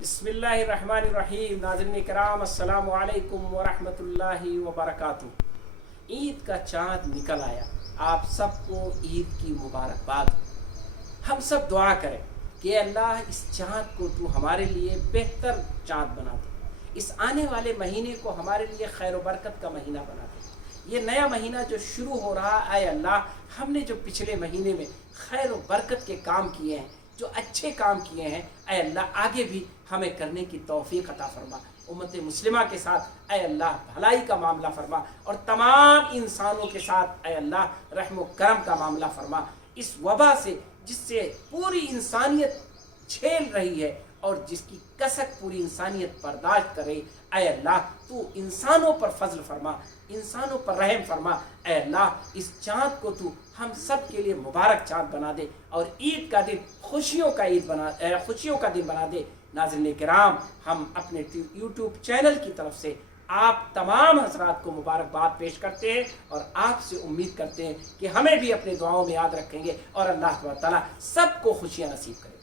बिस्मिल्लाहिर्रहमानिर्रहीम। नाज़रीन किराम, अस्सलामु अलैकुम वरहमतुल्लाहि वबरकातुहू। ईद का चाँद निकल आया, आप सबको ईद की मुबारकबाद। हम सब दुआ करें कि अल्लाह इस चाँद को तू हमारे लिए बेहतर चाँद बना दे, इस आने वाले महीने को हमारे लिए खैर व बरकत का महीना बना दे। ये नया महीना जो शुरू हो रहा है, अल्लाह हमने जो पिछले महीने में खैर व बरकत के काम किए हैं, जो अच्छे काम किए हैं, ऐ अल्लाह आगे भी हमें करने की तौफीक अता फरमा। उम्मत मुस्लिमा के साथ ऐ अल्लाह भलाई का मामला फरमा और तमाम इंसानों के साथ ऐ अल्लाह रहम करम का मामला फरमा। इस वबा से जिससे पूरी इंसानियत झेल रही है और जिसकी कसक पूरी इंसानियत बर्दाश्त करे, ऐ अल्लाह तू इंसानों पर फजल फरमा, इंसानों पर रहम फरमा। ऐ अल्लाह इस चाँद को तू हम सब के लिए मुबारक चाँद बना दे और ईद का दिन खुशियों का दिन बना दे। नाज़रीन किराम, हम अपने यूट्यूब चैनल की तरफ से आप तमाम हज़रात को मुबारकबाद पेश करते हैं और आपसे उम्मीद करते हैं कि हमें भी अपने दुआओं में याद रखेंगे और अल्लाह ताला सबको खुशियाँ नसीब करे।